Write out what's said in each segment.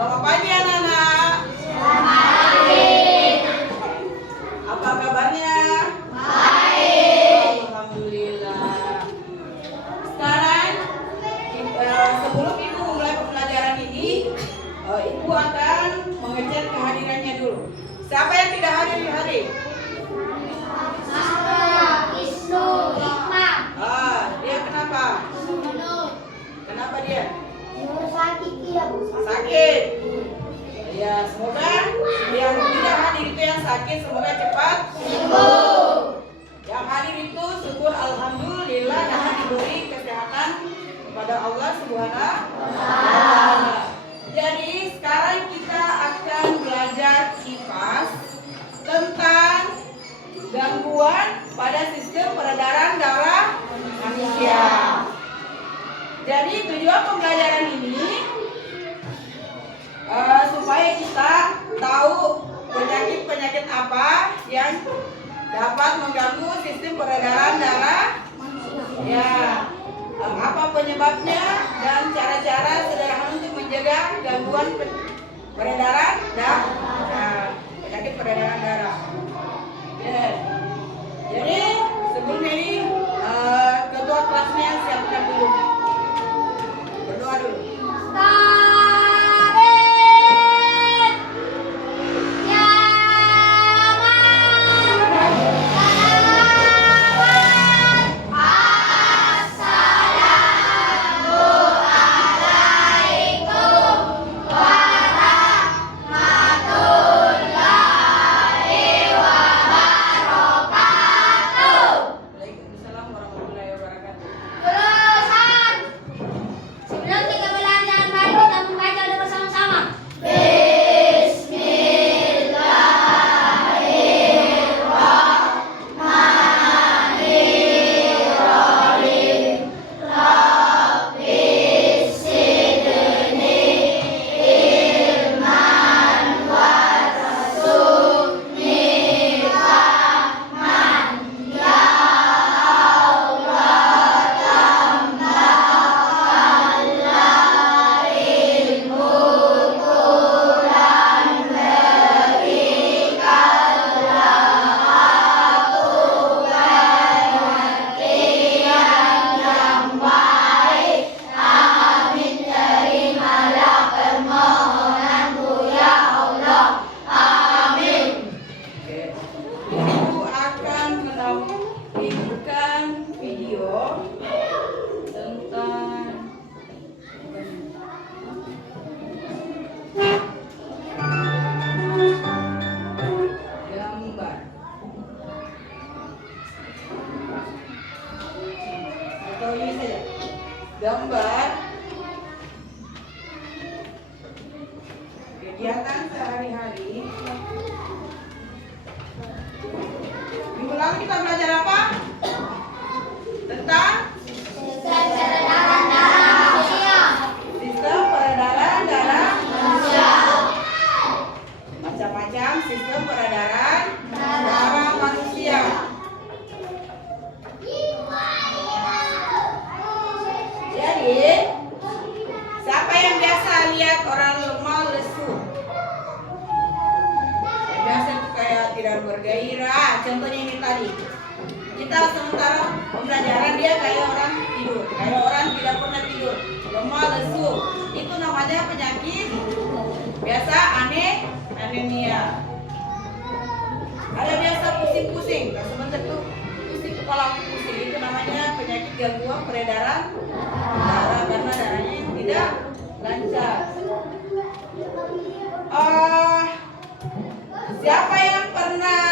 Selamat pagi anak-anak. Apa kabarnya? Baik. Alhamdulillah. Sekarang sebelum Ibu memulai pembelajaran ini, Ibu akan mengecek kehadirannya dulu. Siapa yang tidak hadir di hari? Dia kenapa? Kenapa dia? Sakit. Ya, semoga yang tidak hadir itu yang sakit semoga cepat sembuh. Yang hadir itu syukur alhamdulillah dapat diberi kesehatan kepada Allah Subhanahu wa taala. Jadi sekarang kita akan belajar kipas tentang gangguan pada sistem peredaran darah manusia. Jadi tujuan pembelajaran ini supaya kita tahu penyakit-penyakit apa yang dapat mengganggu sistem peredaran darah, ya, apa penyebabnya dan cara-cara sederhana untuk menjaga gangguan peredaran darah, penyakit peredaran darah. Ya. Jadi sebelumnya ini ketua kelasnya siapkan dulu. Berdoa dulu. Gambar kegiatan sehari-hari. Minggu lalu kita belajar apa? Tentang sistem peredaran darah manusia. Macam-macam sistem peredaran darah manusia. Jadi, siapa yang biasa lihat orang lemah lesu? Yang biasa itu kayak tidak bergairah. Contohnya ini tadi. Kita sementara pembelajaran dia kayak orang tidur, kayak orang tidak pernah tidur, lemah lesu. Itu namanya penyakit biasa anemia. Ada biasa pusing-pusing, sebentar tuh pusing kepala pusing. Itu namanya penyakit gangguan peredaran darah karena darahnya yang tidak lancar. Siapa yang pernah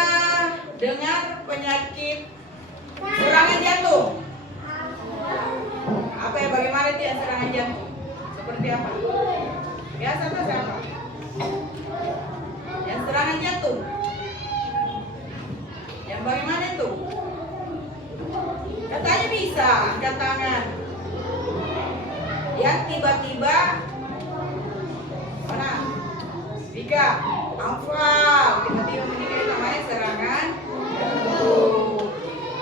dengar penyakit serangan jantung? Apa ya, bagaimana itu yang serangan jantung? Seperti apa? Biasa atau siapa? Yang serangan jantung. Yang bagaimana itu? Katanya bisa angkat tangan. Yang tiba-tiba mana? Tiga, amfal, tiba-tiba meninggal, namanya serangan jantung.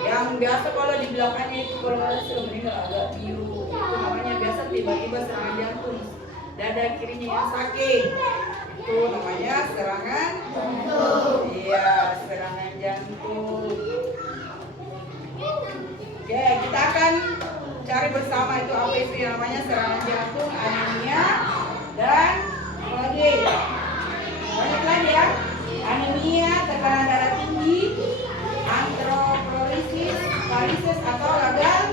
Yang biasa kalau di belakangnya itu kalau sudah meninggal agak biru, itu namanya biasa tiba-tiba serangan jantung. dada kirinya yang sakit. Itu namanya serangan jantung. Iya, serangan jantung. Oke, kita akan cari bersama itu apa itu yang namanya serangan jantung, anemia, dan apa lagi? Banyak lagi ya. Anemia, tekanan darah tinggi, antroklorisis, varises atau gagal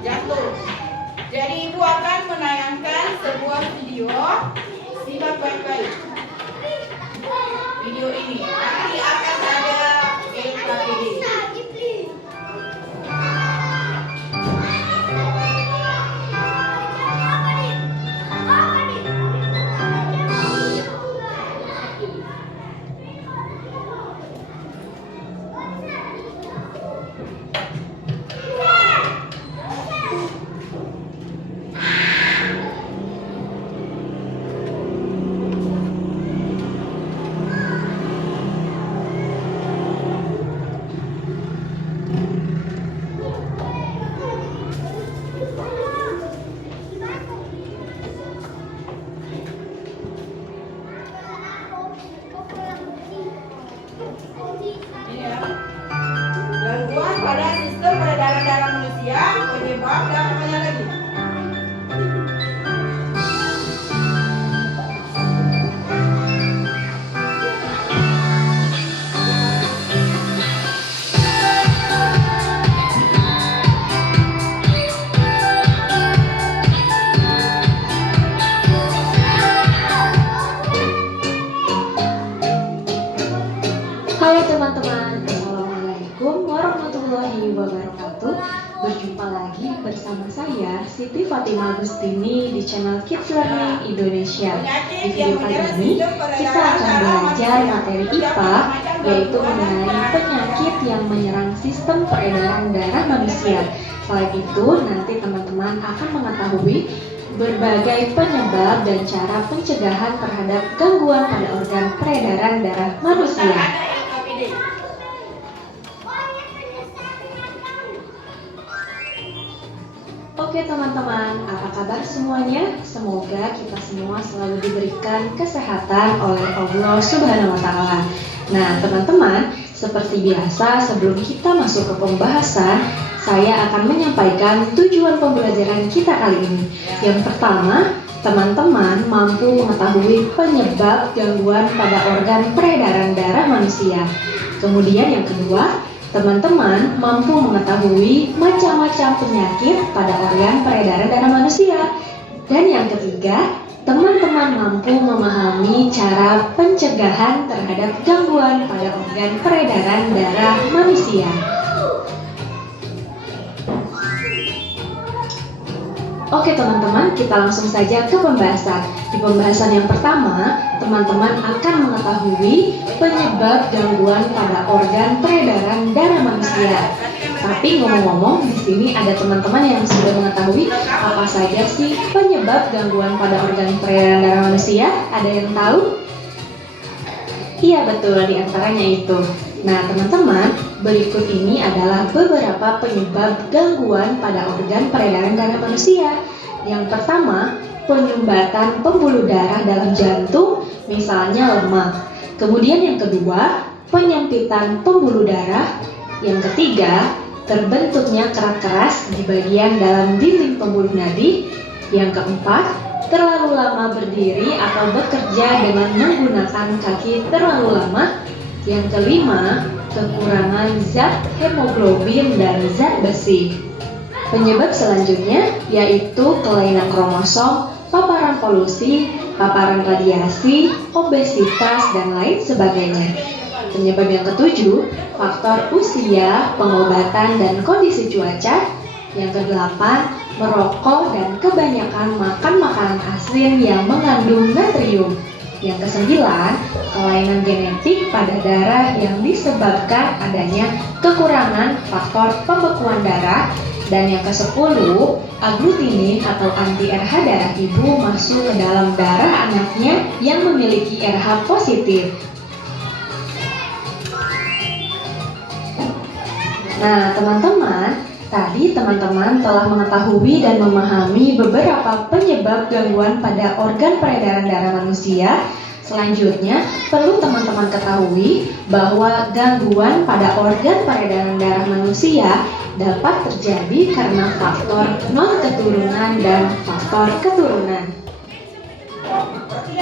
jantung. Jadi ibu akan menayangkan sebuah video, simak baik-baik video ini. Nanti akan ada LKPD. Gangguan pada sistem peredaran darah manusia, penyebab dan namanya lagi. Halo teman-teman, Assalamualaikum warahmatullahi wabarakatuh. Berjumpa lagi bersama saya Siti Fatima Agustini di channel Kids Learning Indonesia. Di video kali ini kita akan belajar materi IPA, yaitu mengenai penyakit yang menyerang sistem peredaran darah manusia. Selain itu, nanti teman-teman akan mengetahui berbagai penyebab dan cara pencegahan terhadap gangguan pada organ peredaran darah manusia. Oke teman-teman, apa kabar semuanya? Semoga kita semua selalu diberikan kesehatan oleh Allah Subhanahu wa Ta'ala. Nah teman-teman, seperti biasa sebelum kita masuk ke pembahasan, saya akan menyampaikan tujuan pembelajaran kita kali ini. Yang pertama, teman-teman mampu mengetahui penyebab gangguan pada organ peredaran darah manusia. Kemudian yang kedua, teman-teman mampu mengetahui macam-macam penyakit pada organ peredaran darah manusia. Dan yang ketiga, teman-teman mampu memahami cara pencegahan terhadap gangguan pada organ peredaran darah manusia. Oke teman-teman, kita langsung saja ke pembahasan. Di pembahasan yang pertama, teman-teman akan mengetahui penyebab gangguan pada organ peredaran darah manusia. Tapi ngomong-ngomong, di sini ada teman-teman yang sudah mengetahui apa saja sih penyebab gangguan pada organ peredaran darah manusia? Ada yang tahu? Iya betul, di antaranya itu. Nah teman-teman, berikut ini adalah beberapa penyebab gangguan pada organ peredaran darah manusia. Yang pertama, penyumbatan pembuluh darah dalam jantung, misalnya lemak. Kemudian yang kedua, penyempitan pembuluh darah. Yang ketiga, terbentuknya kerak keras di bagian dalam dinding pembuluh nadi. Yang keempat, terlalu lama berdiri atau bekerja dengan menggunakan kaki terlalu lama. Yang kelima, kekurangan zat hemoglobin dan zat besi. Penyebab selanjutnya yaitu kelainan kromosom, paparan polusi, paparan radiasi, obesitas, dan lain sebagainya. Penyebab yang ketujuh, faktor usia, pengobatan, dan kondisi cuaca. Yang kedelapan, merokok dan kebanyakan makan makanan asin yang mengandung natrium. Yang kesembilan, kelainan genetik pada darah yang disebabkan adanya kekurangan faktor pembekuan darah. Dan yang kesepuluh, aglutinin atau anti-RH darah ibu masuk ke dalam darah anaknya yang memiliki RH positif. Nah teman-teman, Tadi teman-teman telah mengetahui dan memahami beberapa penyebab gangguan pada organ peredaran darah manusia. Selanjutnya, perlu teman-teman ketahui bahwa gangguan pada organ peredaran darah manusia dapat terjadi karena faktor non-keturunan dan faktor keturunan.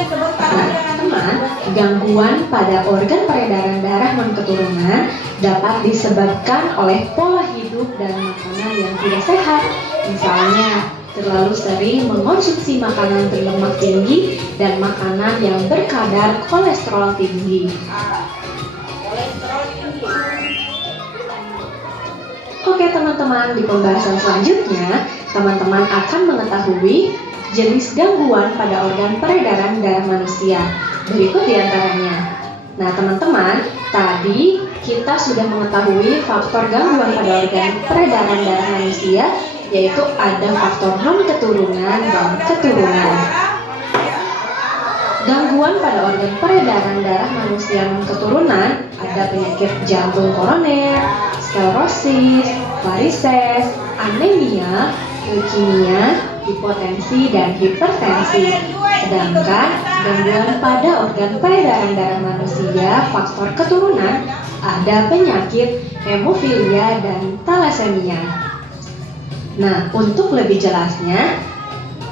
Teman-teman, gangguan pada organ peredaran darah non-keturunan dapat disebabkan oleh pola hidup dan makanan yang tidak sehat. Misalnya, terlalu sering mengonsumsi makanan berlemak tinggi dan makanan yang berkadar kolesterol tinggi. Oke teman-teman, di pembahasan selanjutnya, teman-teman akan mengetahui jenis gangguan pada organ peredaran darah manusia. Berikut diantaranya. Nah teman-teman, tadi kita sudah mengetahui faktor gangguan pada organ peredaran darah manusia, yaitu ada faktor non-keturunan dan keturunan. Gangguan pada organ peredaran darah manusia non-keturunan ada penyakit jantung koroner, sklerosis, varises, anemia, leukemia, hipotensi, dan hipertensi. Sedangkan gangguan pada organ peredaran darah manusia faktor keturunan ada penyakit hemofilia dan talasemia. Nah, untuk lebih jelasnya,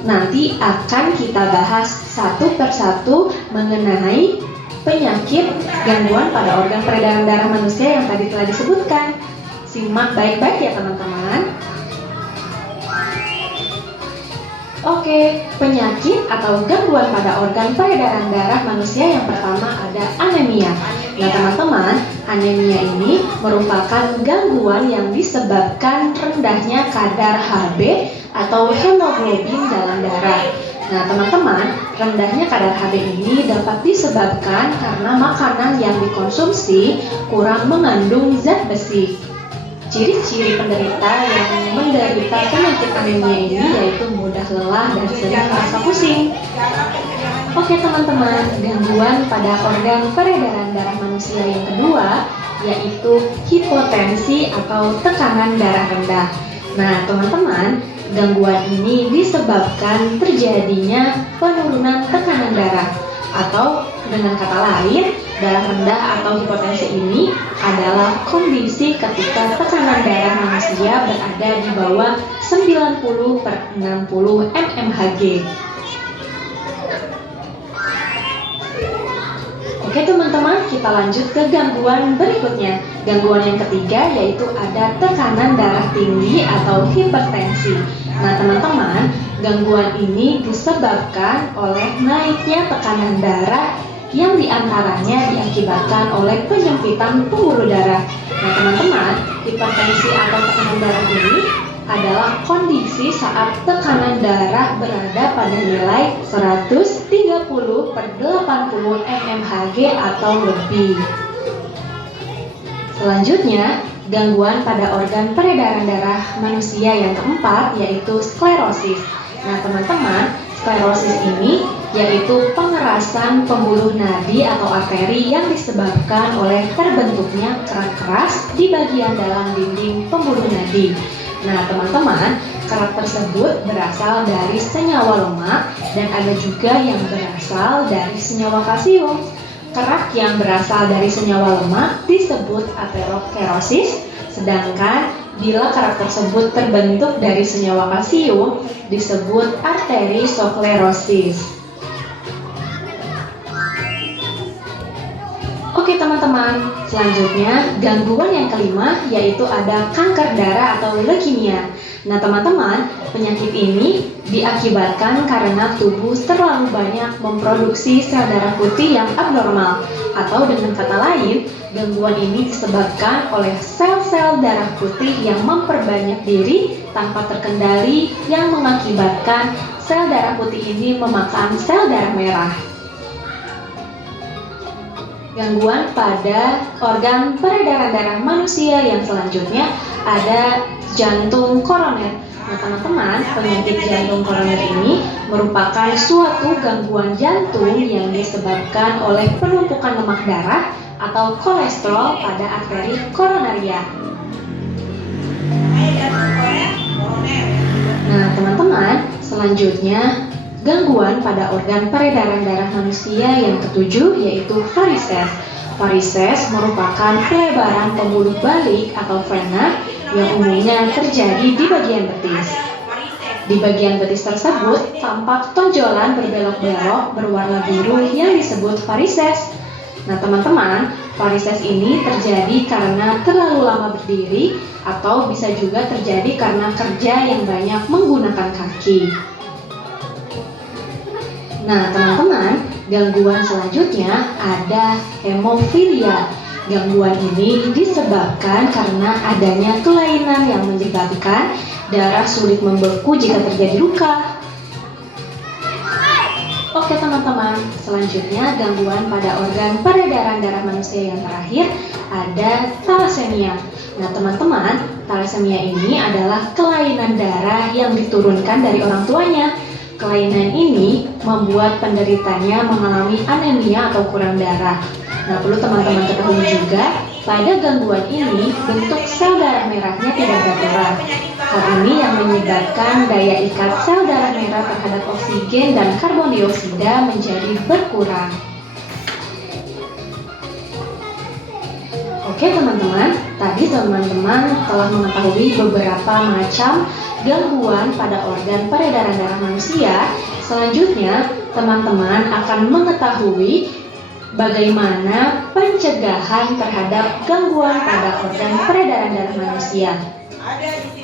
nanti akan kita bahas satu persatu mengenai penyakit gangguan pada organ peredaran darah manusia yang tadi telah disebutkan. Simak baik-baik ya teman-teman. Oke, penyakit atau gangguan pada organ peredaran darah manusia yang pertama ada anemia. Nah teman-teman, anemia ini merupakan gangguan yang disebabkan rendahnya kadar Hb atau hemoglobin dalam darah. Nah teman-teman, rendahnya kadar Hb ini dapat disebabkan karena makanan yang dikonsumsi kurang mengandung zat besi. Ciri-ciri penderita yang menderita penyakit anemia ini yaitu mudah lelah dan sering merasa pusing. Oke teman-teman, gangguan pada organ peredaran darah manusia yang kedua yaitu hipotensi atau tekanan darah rendah. Nah teman-teman, gangguan ini disebabkan terjadinya penurunan tekanan darah, atau dengan kata lain, darah rendah atau hipotensi ini adalah kondisi ketika tekanan darah manusia berada di bawah 90/60 mmHg. Oke teman-teman, kita lanjut ke gangguan berikutnya. Gangguan yang ketiga yaitu ada tekanan darah tinggi atau hipertensi. Nah teman-teman, gangguan ini disebabkan oleh naiknya tekanan darah yang diantaranya diakibatkan oleh penyempitan pembuluh darah. Nah teman-teman, hipertensi atau tekanan darah ini adalah kondisi saat tekanan darah berada pada nilai 130/80 mmHg atau lebih. Selanjutnya, gangguan pada organ peredaran darah manusia yang keempat yaitu sklerosis. Nah teman-teman, sklerosis ini yaitu pengerasan pembuluh nadi atau arteri yang disebabkan oleh terbentuknya kerak keras di bagian dalam dinding pembuluh nadi. Nah teman-teman, kerak tersebut berasal dari senyawa lemak dan ada juga yang berasal dari senyawa kalsium. Kerak yang berasal dari senyawa lemak disebut aterosklerosis, sedangkan bila kerak tersebut terbentuk dari senyawa kalsium disebut arteriosklerosis. Oke teman-teman, selanjutnya gangguan yang kelima yaitu ada kanker darah atau leukemia. Nah teman-teman, penyakit ini diakibatkan karena tubuh terlalu banyak memproduksi sel darah putih yang abnormal, atau dengan kata lain, gangguan ini disebabkan oleh sel-sel darah putih yang memperbanyak diri tanpa terkendali yang mengakibatkan sel darah putih ini memakan sel darah merah. Gangguan pada organ peredaran darah manusia yang selanjutnya ada jantung koroner. Nah teman-teman, penyakit jantung koroner ini merupakan suatu gangguan jantung yang disebabkan oleh penumpukan lemak darah atau kolesterol pada arteri koronaria. koroner. Nah, teman-teman, selanjutnya gangguan pada organ peredaran darah manusia yang ketujuh yaitu varises. Varises merupakan pelebaran pembuluh balik atau vena yang umumnya terjadi di bagian betis. Di bagian betis tersebut tampak tonjolan berbelok-belok berwarna biru yang disebut varises. Nah, teman-teman, varises ini terjadi karena terlalu lama berdiri atau bisa juga terjadi karena kerja yang banyak menggunakan kaki. Nah, teman-teman, gangguan selanjutnya ada hemofilia. Gangguan ini disebabkan karena adanya kelainan yang menyebabkan darah sulit membeku jika terjadi luka. Oke teman-teman, selanjutnya gangguan pada organ peredaran darah manusia yang terakhir ada talasemia. Nah teman-teman, talasemia ini adalah kelainan darah yang diturunkan dari orang tuanya. Kelainan ini membuat penderitanya mengalami anemia atau kurang darah. Nah perlu teman-teman ketahui juga, pada gangguan ini bentuk sel darah merahnya tidak beraturan. Hal ini yang menyebabkan daya ikat sel darah merah terhadap oksigen dan karbon dioksida menjadi berkurang. Oke teman-teman, tadi teman-teman telah mengetahui beberapa macam gangguan pada organ peredaran darah manusia. Selanjutnya, teman-teman akan mengetahui bagaimana pencegahan terhadap gangguan pada organ peredaran darah manusia.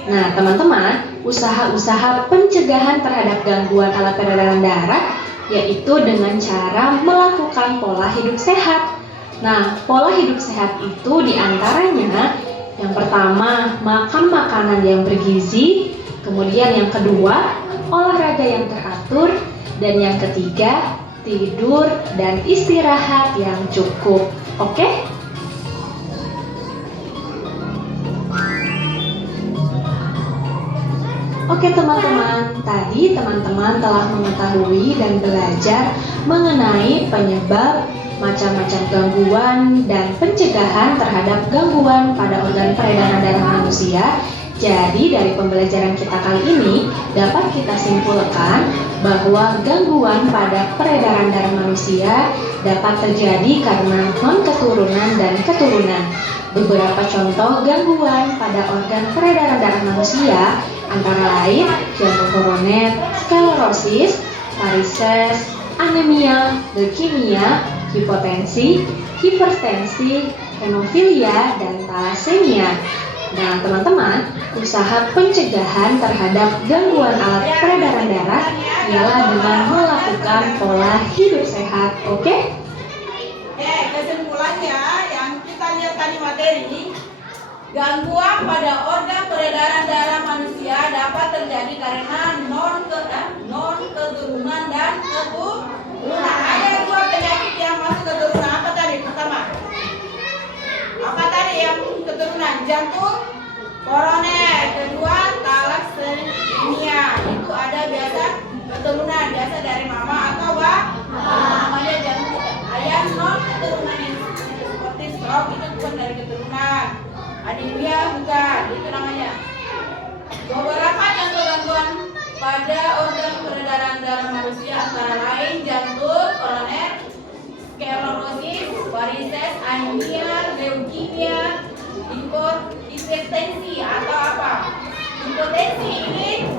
Nah, teman-teman, usaha-usaha pencegahan terhadap gangguan alat peredaran darah yaitu dengan cara melakukan pola hidup sehat. Nah, pola hidup sehat itu diantaranya yang pertama, makan makanan yang bergizi, kemudian yang kedua, olahraga yang teratur, dan yang ketiga, tidur dan istirahat yang cukup. Oke? Oke teman-teman, tadi teman-teman telah mengetahui dan belajar mengenai penyebab macam-macam gangguan dan pencegahan terhadap gangguan pada organ peredaran darah manusia. Jadi dari pembelajaran kita kali ini dapat kita simpulkan bahwa gangguan pada peredaran darah manusia dapat terjadi karena non-keturunan dan keturunan. Beberapa contoh gangguan pada organ peredaran darah manusia antara lain jantung koroner, sklerosis, varises, anemia, leukemia, hipotensi, hipertensi, hemofilia, dan talasemia. Nah, teman-teman, usaha pencegahan terhadap gangguan alat peredaran darah ialah dengan melakukan pola hidup sehat. Oke? Kesimpulannya yang kita lihat tadi materi, gangguan pada organ peredaran darah manusia dapat terjadi karena non-keturunan dan keturunan. Ada dua penyakit yang masuk keturunan. Apa tadi? Pertama, apa tadi yang keturunan? Jantung koroner. Kedua, talasemia. Itu ada biasa keturunan, biasa dari mama atau namanya jantung. Yang non keturunan seperti stroke itu bukan dari keturunan. Anemia bukan, itu namanya. Beberapa contoh gangguan pada organ peredaran darah manusia antara lain jantung koroner, sklerosis, varises, anemia, leukemia, hipertensi atau apa? Hipotensi ini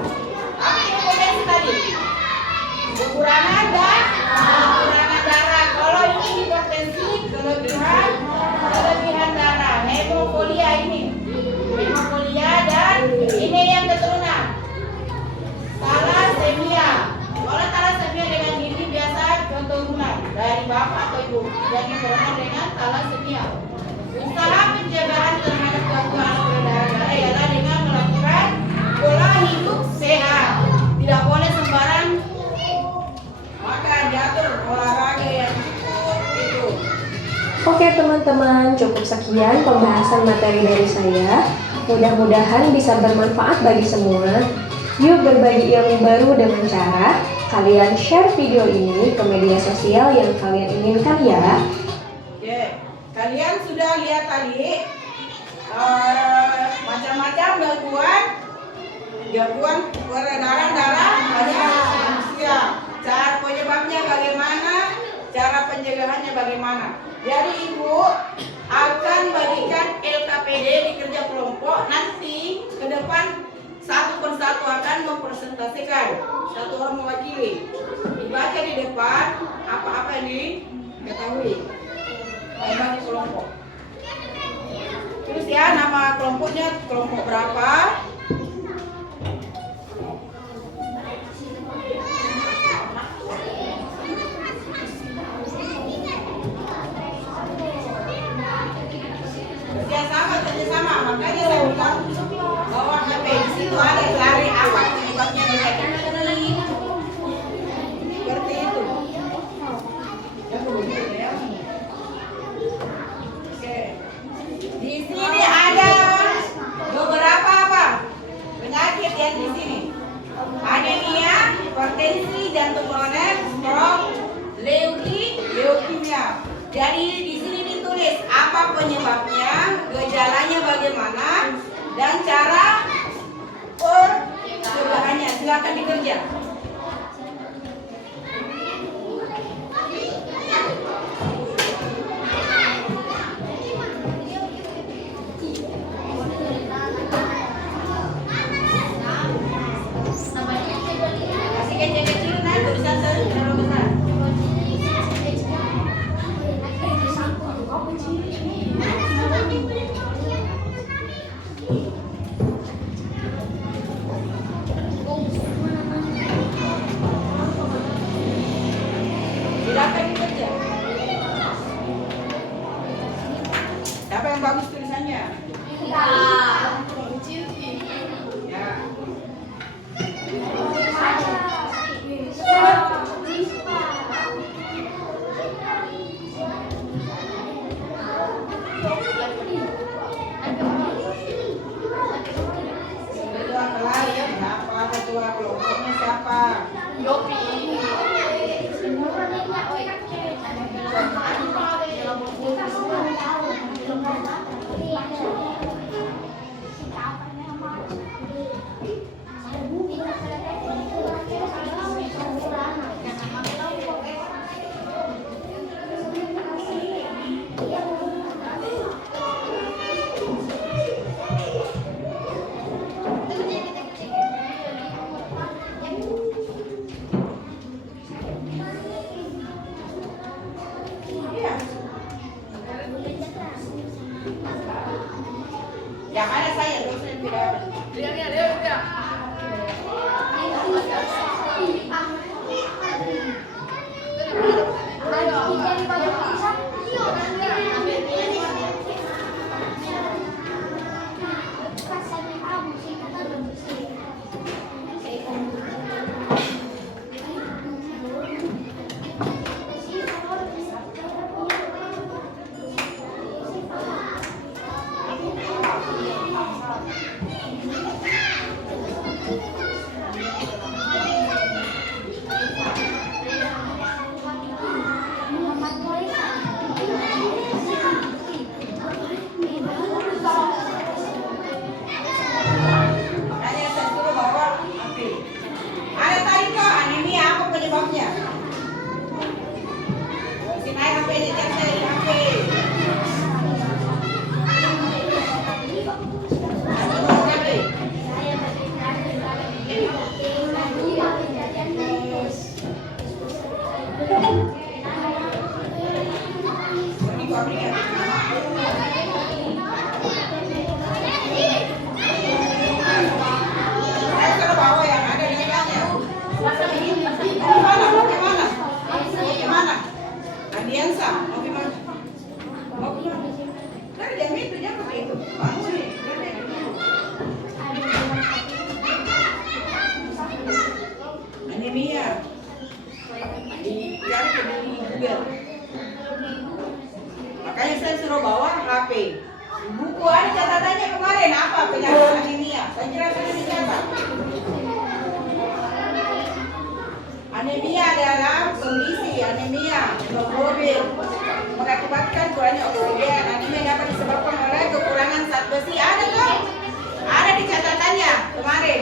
apa hipotensi tadi? Kekurangan darah. Kalau ini hipertensi kelebihan darah. Hemofilia dan ini yang keturunan. Talasemia. Kalau talasemia dengan ini biasa keturunan dari bapak atau ibu. Jadi keturunan dengan talasemia. Usaha pencegahan terhadap gangguan peredaran darah ialah dengan melakukan pola hidup sehat. Tidak boleh sembarang makan, diatur olahraga yang cukup itu. Oke teman-teman, cukup sekian pembahasan materi dari saya. Mudah-mudahan bisa bermanfaat bagi semua. Yuk berbagi ilmu baru dengan cara kalian share video ini ke media sosial yang kalian inginkan ya. Oke, kalian sudah lihat tadi macam-macam gangguan gangguan peredaran darah pada manusia. Cara penyebabnya bagaimana? Cara pencegahannya bagaimana? Jadi Ibu akan bagikan LKPD di kerja kelompok, nanti ke depan satu persatu akan mempresentasikan, satu orang mewakili, dibaca di depan apa-apa yang diketahui bagi kelompok. Terus ya, nama kelompoknya kelompok berapa? Kerjasama, makanya saya bilang bahwa HP di situ ada cari apa penyebabnya mereka. Seperti itu. Oke. Di sini ada beberapa apa penyakit yang di sini. Anemia, hipertensi, jantung koroner, stroke, leukemia. Jadi di sini ditulis apa penyebabnya, gejalanya bagaimana, dan cara pencegahannya. Silakan dikerja. Kasih kecil-kecil, nah tulisan terlalu besar. Silakan dikerja. Siapa yang bagus tulisannya? Ya. Ketua kelas siapa? Ketua kelompoknya siapa? Yang ada saya terus yang tidak. Tanya saya suruh bawa HP. Ada tadi kok anemia apa penyebabnya? Sini naik HP ini cek saya di HP. Saya suruh bawa yang ada di sebelahnya. Gimana? Adiansa, mau gimana? Mau gimana? Dari jam itu jam itu. Bangun nih. Anemia. Dicari di Google. Makanya saya suruh bawa HP. Buku ada catatannya kemarin apa penyakit anemia. Saya jelaskan di sana. Anemia adalah kondisi anemia hemoglobin mengakibatkan kurangnya oksigen. Anemia dapat disebabkan oleh kekurangan zat besi. Ada tuh, ada di catatannya kemarin.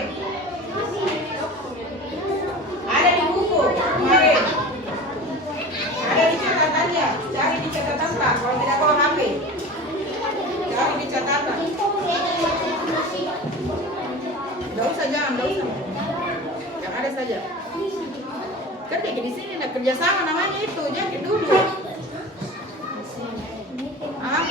di sini ada kerjasama namanya itu, jadi dulu. Ah,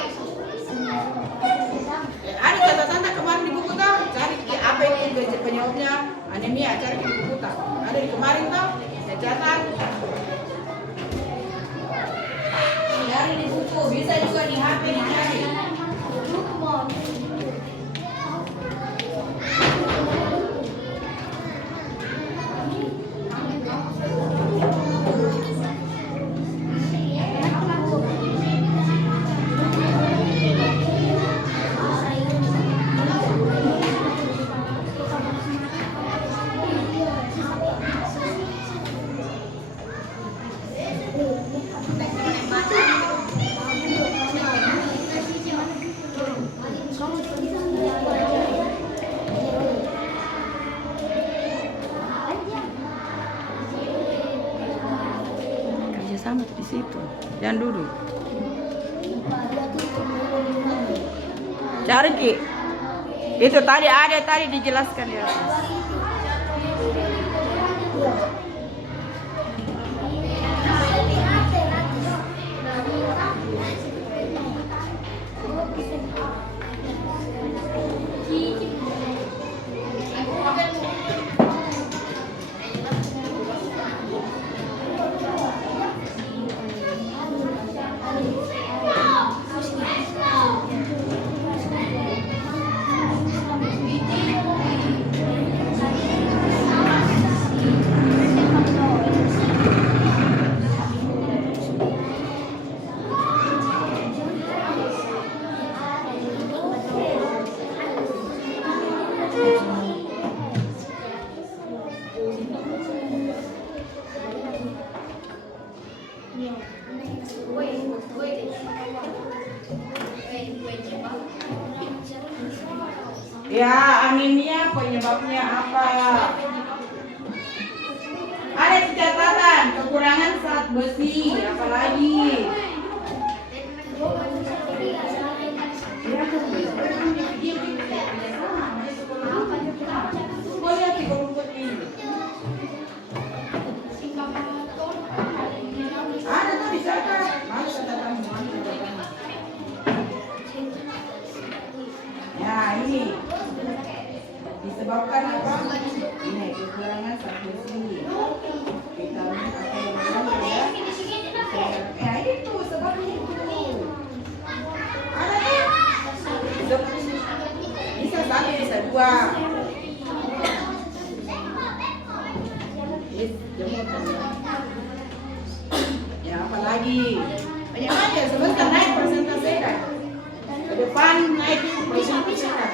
ada catatan tak kemarin di buku tak? Cari apa itu penyebabnya anemia, cari di buku tak? Ada di kemarin tak? Saya catat. Cari di buku, bisa juga di HP dicari. Kerjasama di situ, jangan duduk. Cari Ki. Itu tadi ada tadi dijelaskan ya. Ya, anemia penyebabnya apa? Ada di catatan, kekurangan zat besi, apalagi? Oh, lihat di rumput ini. Ada tuh di catat. Mana catatan? Ya, ini. Disebabkan apa? Ini kekurangan zat besi. Vitamin apa yang ya? Ya itu sebabnya itu. Ada tuh. Bisa satu, bisa dua. Ya apalagi? Banyak aja sebentar naik persentase kan? Ke depan naik persentase kan?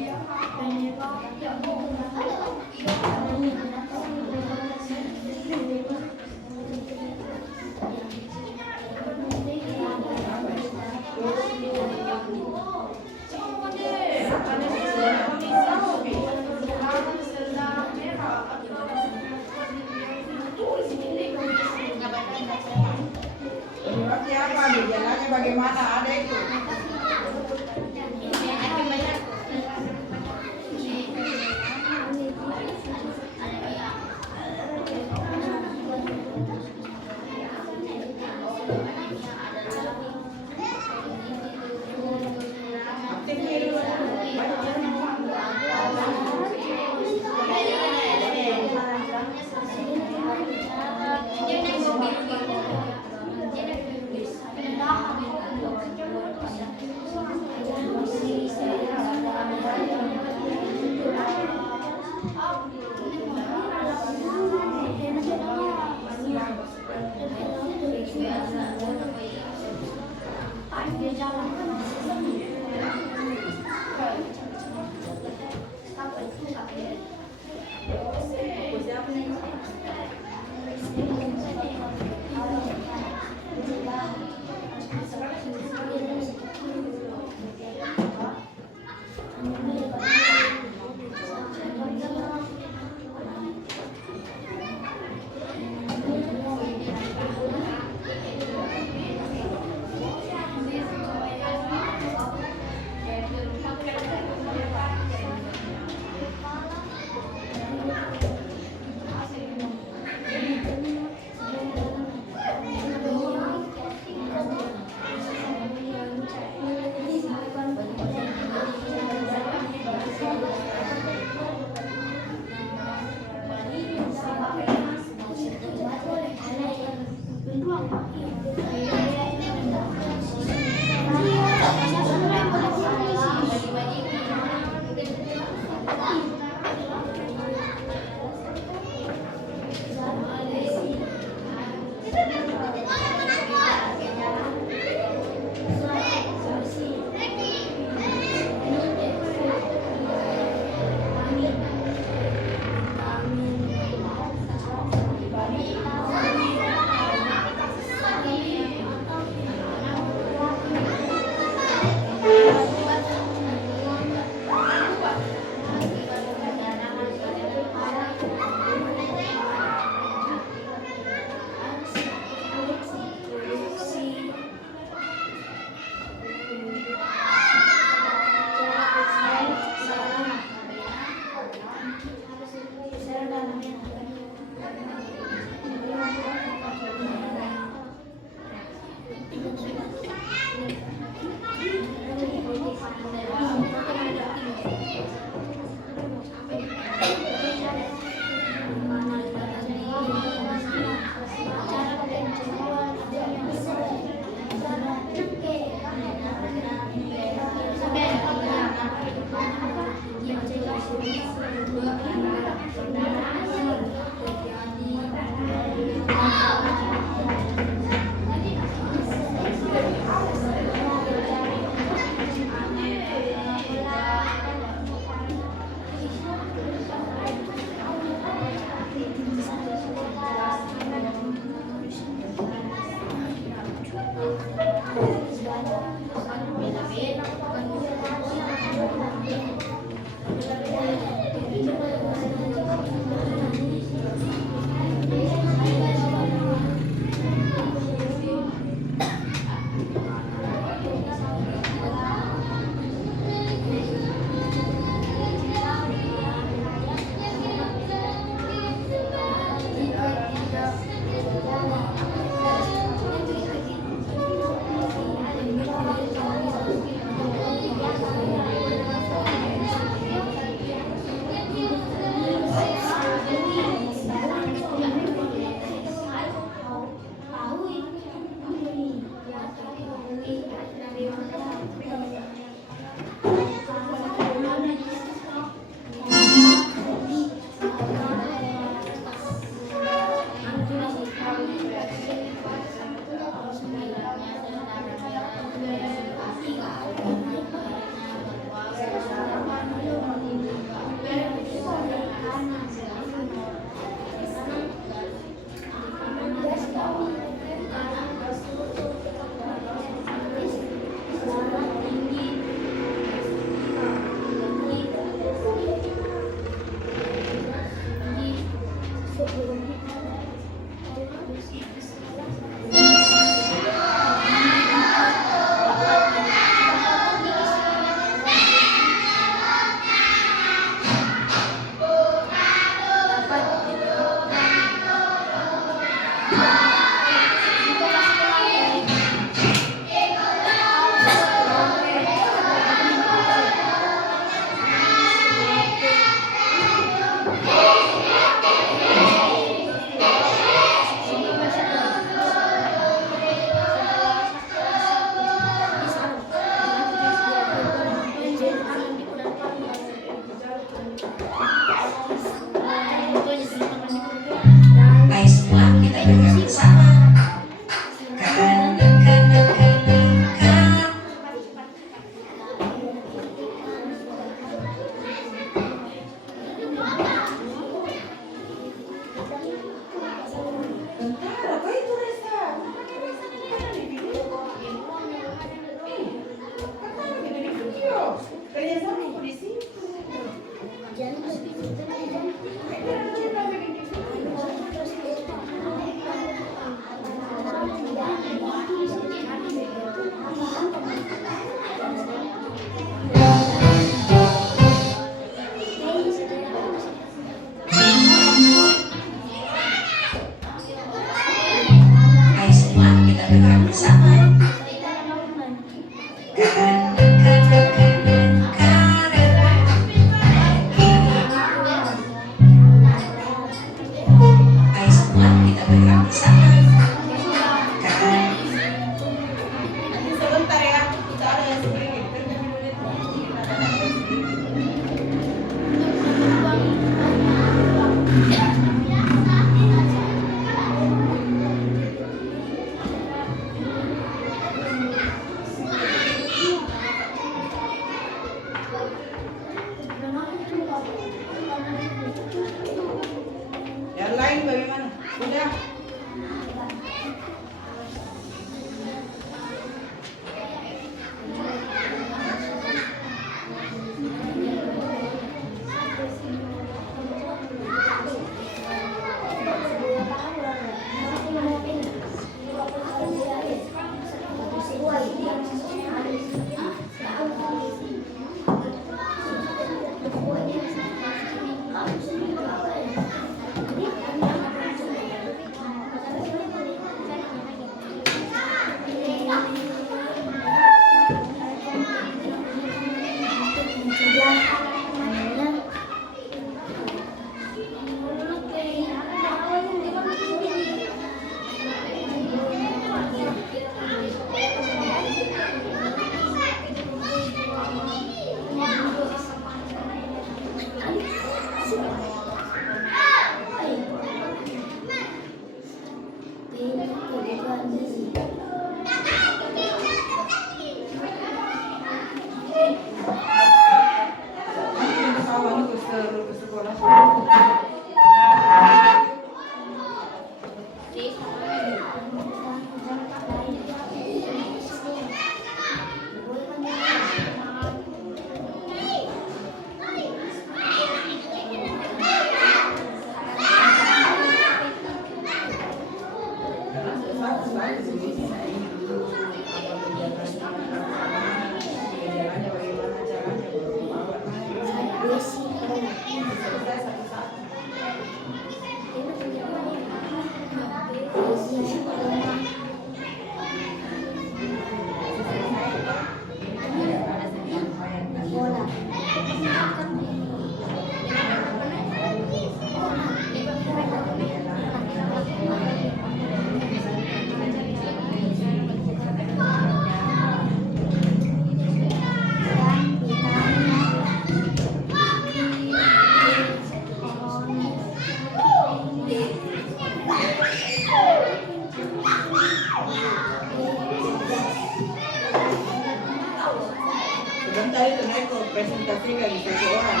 Sebentar itu naik ke presentasi lagi satu orang.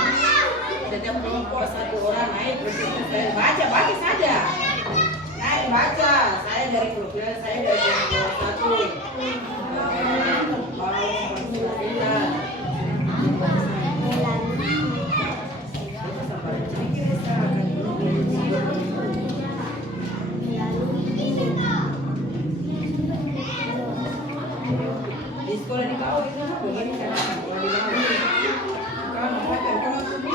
Setiap kelompok satu orang naik presentasi, saya baca saja. Naik baca, saya dari kelompok saya dari kelompok satu. Di sekolah di kau itu begini kan? Kalau di kau mengatakan kamu cara kerja.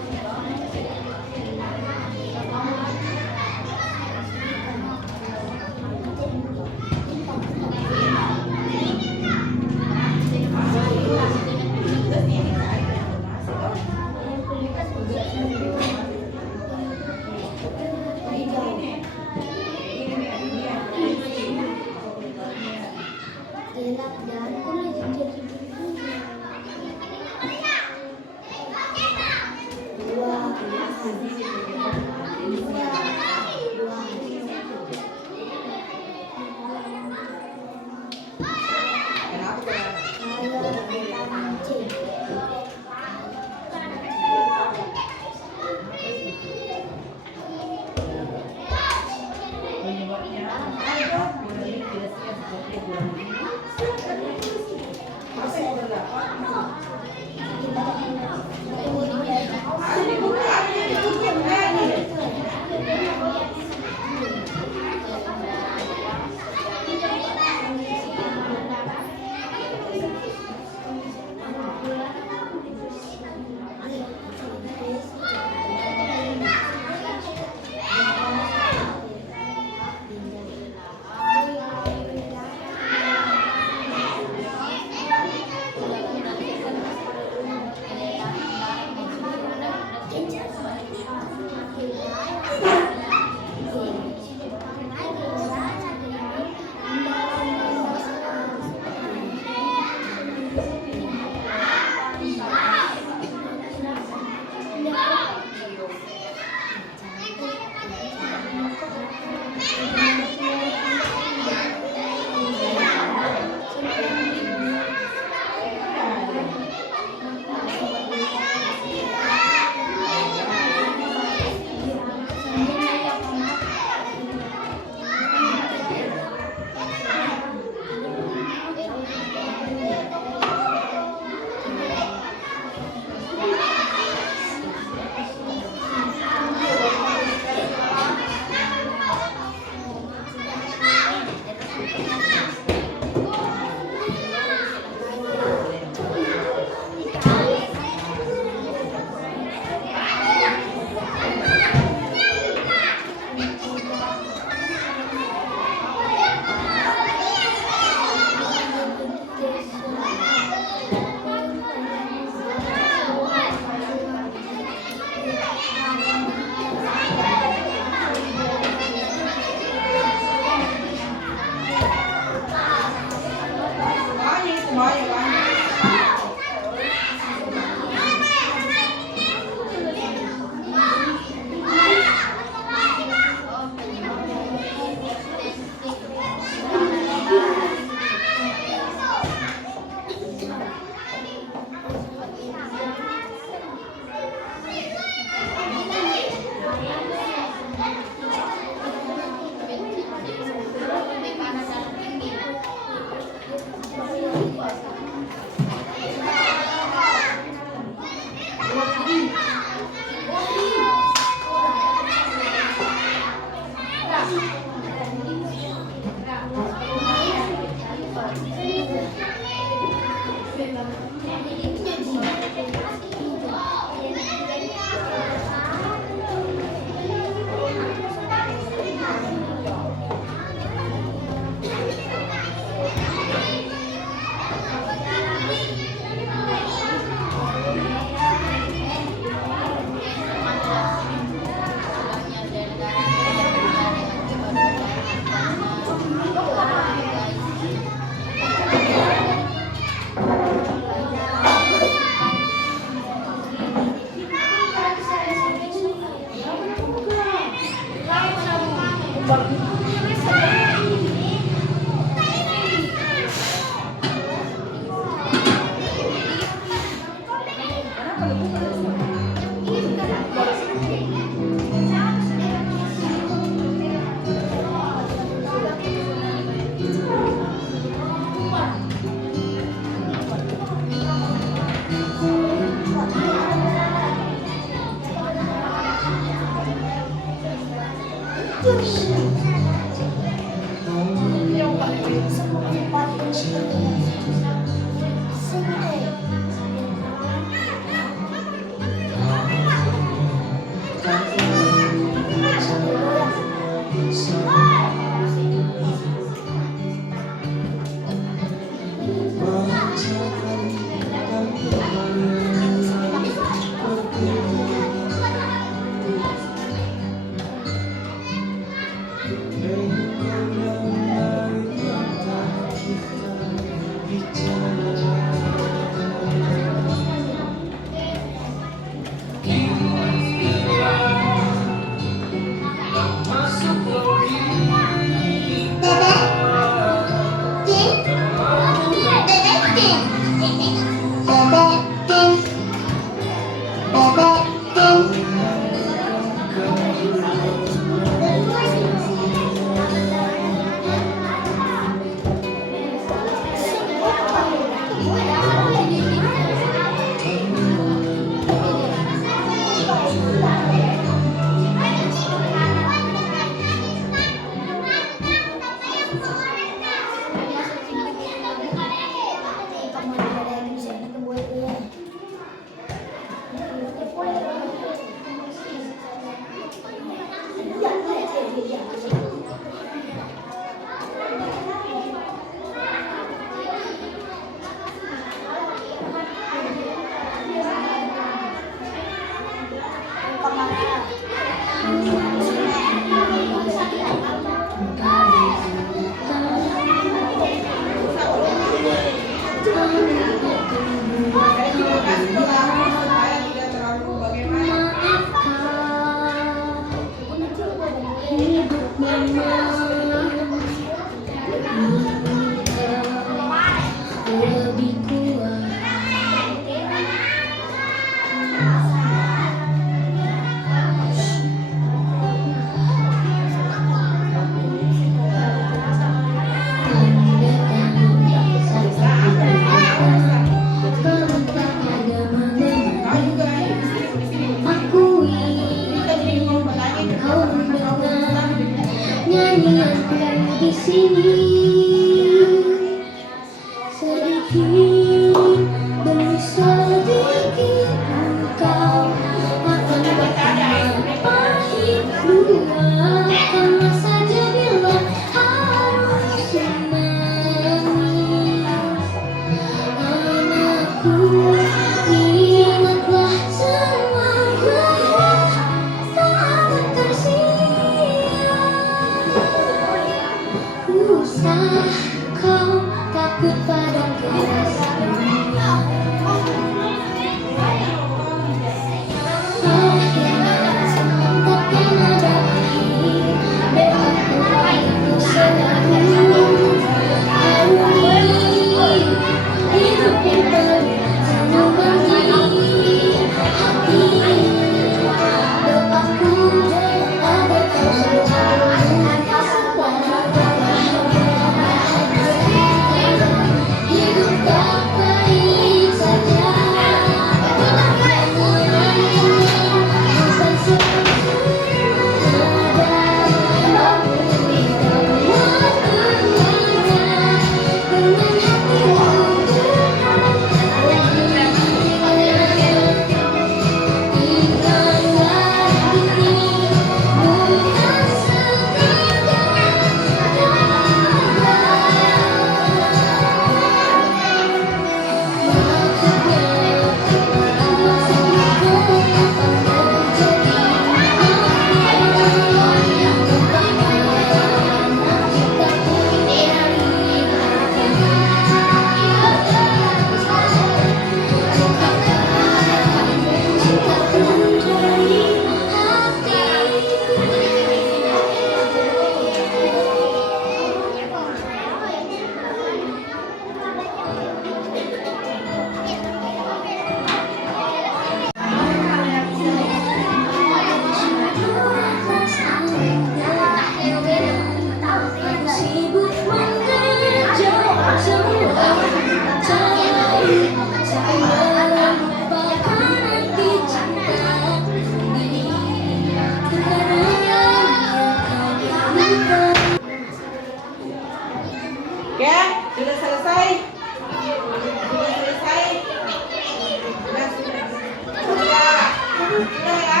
Sudah ya.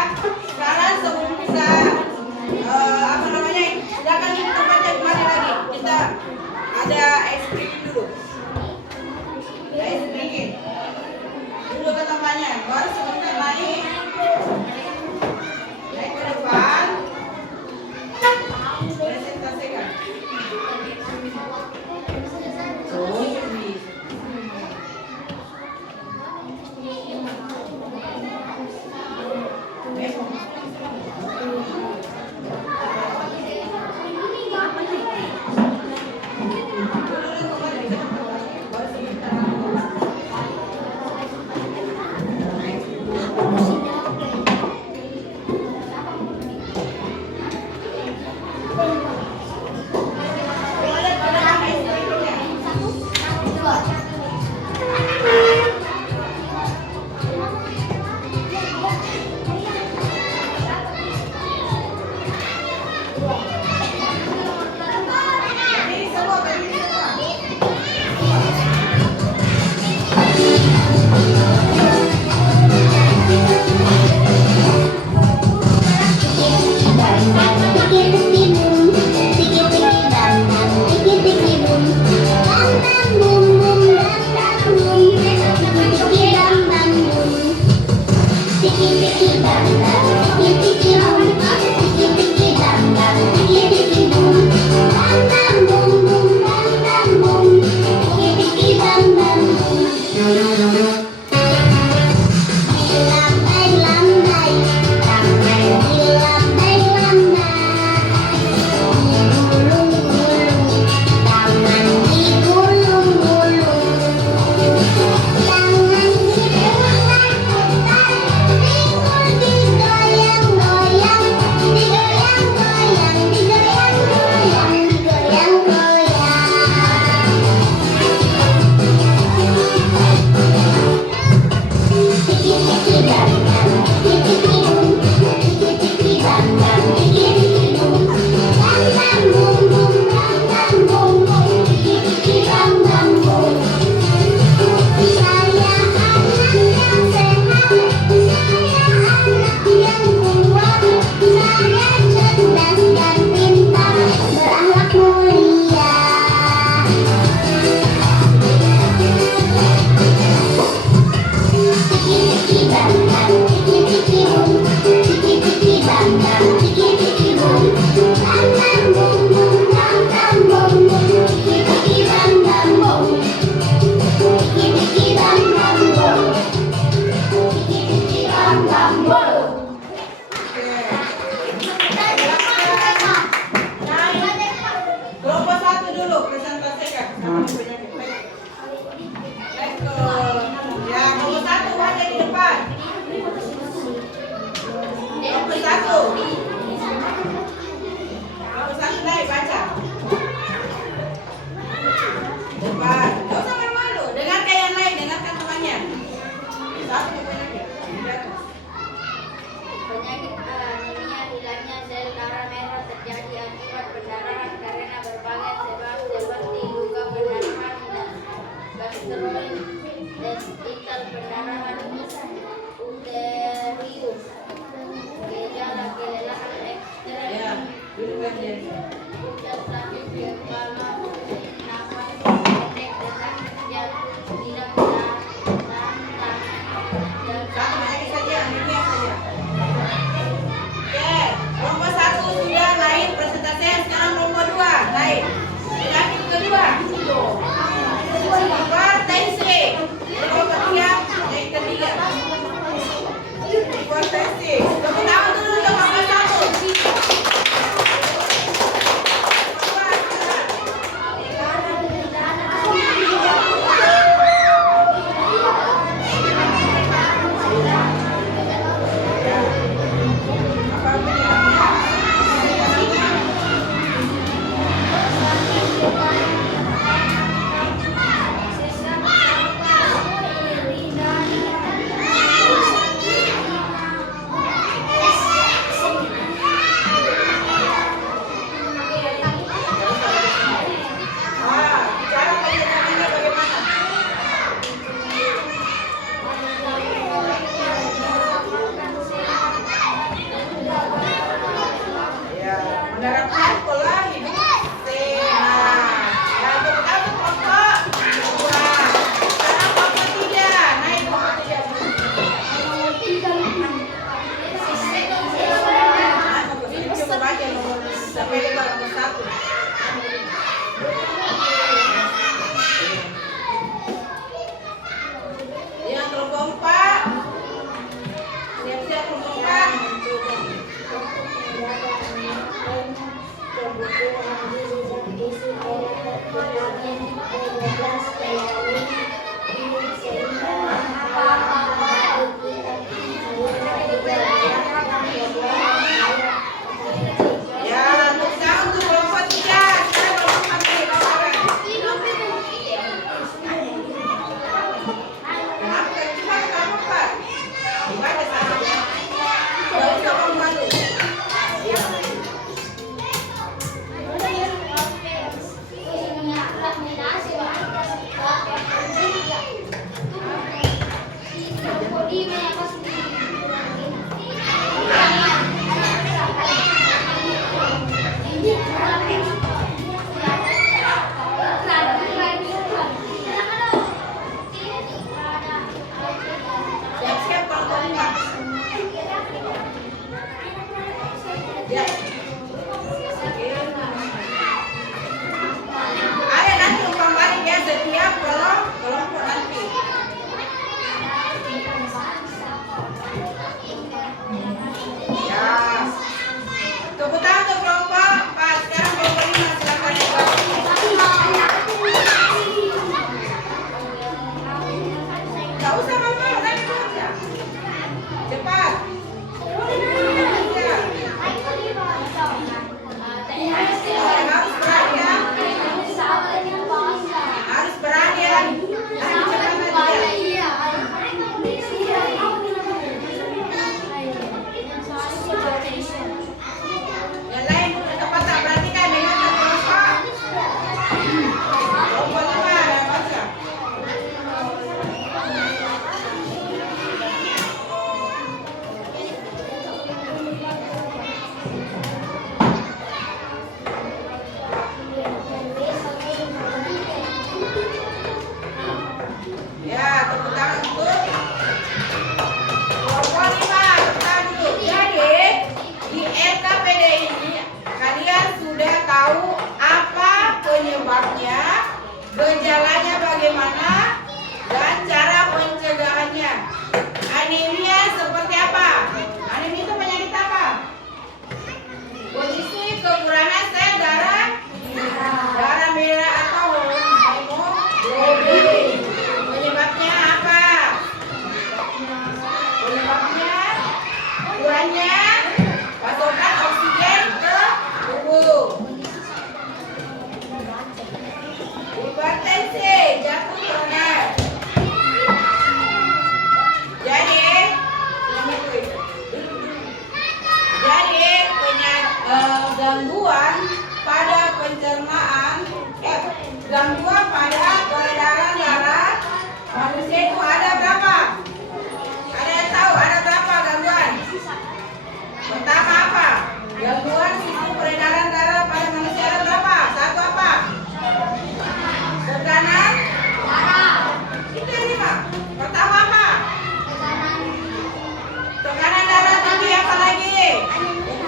Sekarang sebelum bisa apa namanya? Silakan di tempatnya kemana lagi? Kita ada ice cream dulu. Ice cream. Dulu ke tempatnya. Baru sebentar naik. Naik ke depan. Presentasikan. Oh, ini.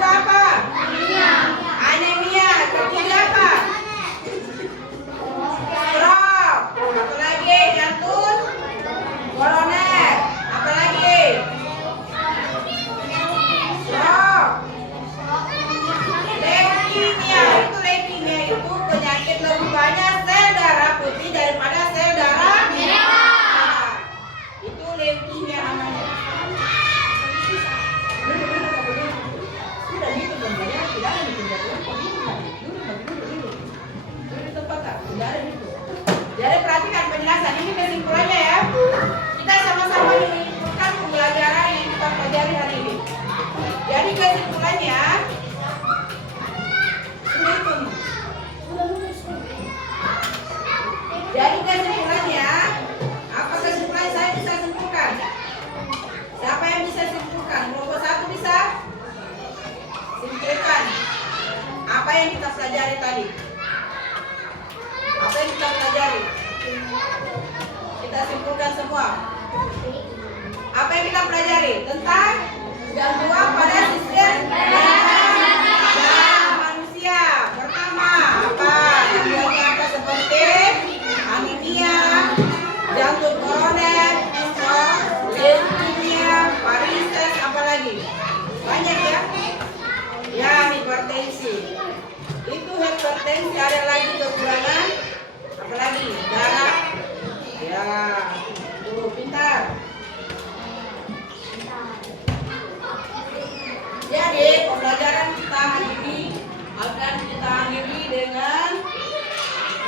kedua apa? Anemia. Ketiga apa? Stroke. Satu lagi jantung koroner. Apa lagi? Stroke. Leukemia. Leukemia itu penyakit lebih banyak sel darah putih daripada sel darah merah. Itu leukemia namanya. Sudah gitu dong, ya. Tidak ada di tempat duduk di tempat tak? Tidak ada gitu. Jadi perhatikan penjelasan ini kesimpulannya ya. Kita sama-sama menyimpulkan pembelajaran yang kita pelajari hari ini. Jadi kesimpulannya, apa kesimpulan saya bisa simpulkan? Siapa yang bisa simpulkan? Kelompok 1 bisa simpulkan apa yang kita pelajari tadi. Apa yang kita pelajari? Kita simpulkan semua. Apa yang kita pelajari? Tentang gangguan pada sistem manusia. Pertama, apa? Gangguannya apa? Seperti anemia, jantung koroner, leukemia, varises, apa lagi? Banyak ya? Ya, hipertensi. Itu hipertensi, ada lagi kekurangan. Apa lagi? Darah. Ya, tuh pintar. Jadi pembelajaran kita hari ini akan kita akhiri dengan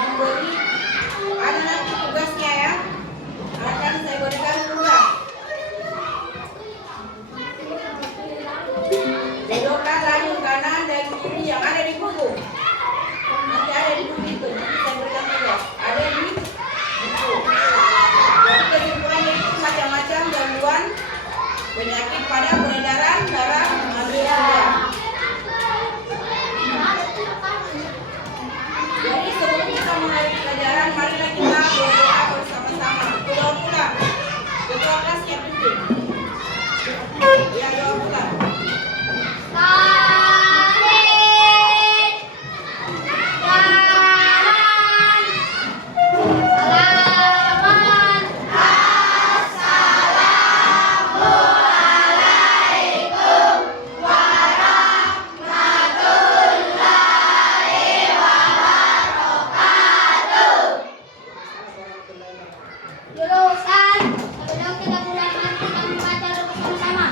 memberi, ada nanti tugasnya ya, akan saya berikan tugas. Dudukkan lajur kanan dan kiri yang ada di buku. Nanti ada di buku itu, nanti saya berikan tugas. Ada di buku. Jadi kesimpulannya itu macam-macam gangguan penyakit pada peredaran darah manusia. Jadi sebelum kita mulai pelajaran, marilah kita berdoa bersama-sama. Doa pulang. Ketua kelasnya pimpin. Ya, doa pulang. Jurusan sebelum kita mulai mari kita membaca bersama-sama.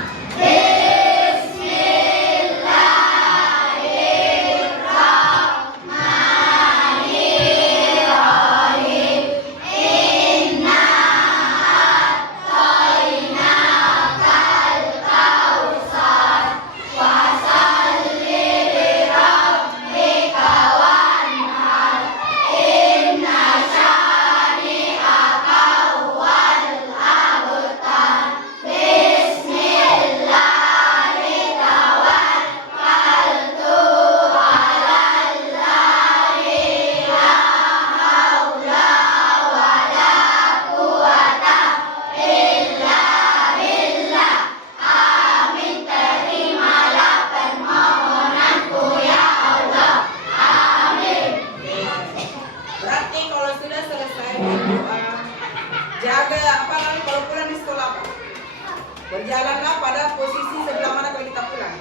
Berjalanlah pada posisi sebelah mana kalau kita pulang.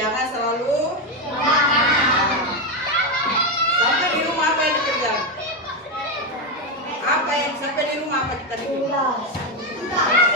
Jangan selalu sampai di rumah apa yang dikerjakan? Apa yang sampai di rumah apa kita dikerjakan?